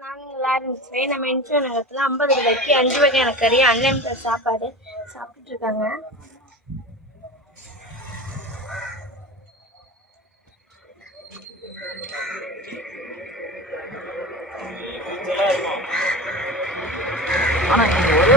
நானும் நல்லா இருந்துச்சு நம்ம இன்ட்ரோ நேரத்தில் ஐம்பது ரூபாய்க்கு அஞ்சு வகையான கறி அன்லிமிட்டட் சாப்பாடு சாப்பிட்டுட்டு இருக்காங்க. ஆனால் நீங்க ஒரே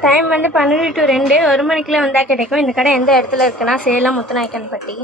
டைம் வந்து பன்னெண்டு டு ரெண்டு. ஒரு மணிக்குள்ளே வந்தால் கிடைக்கும். இந்த கடை எந்த இடத்துல இருக்குன்னா சேலம் முத்துநாயக்கன்பட்டி